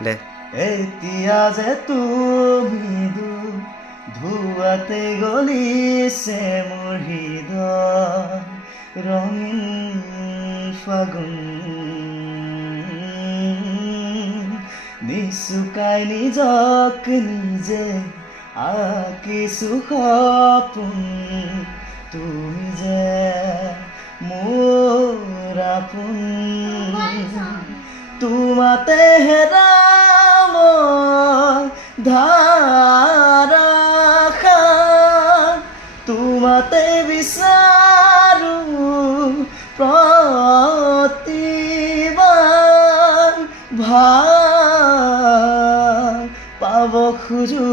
দে এতিয়া যে তুমি ধুৱাতে গলিছে মোৰ হৃদয় ৰঙীন ফাগুন নিচুকাই নিজক নিজে আঁকিছো সপোন তুমি যে মোৰ আপোন তোমাতে হেৰাম ধাৰাসাৰ তোমাতে বিচাৰো প্ৰতিবাৰ ভাল পাব খোজো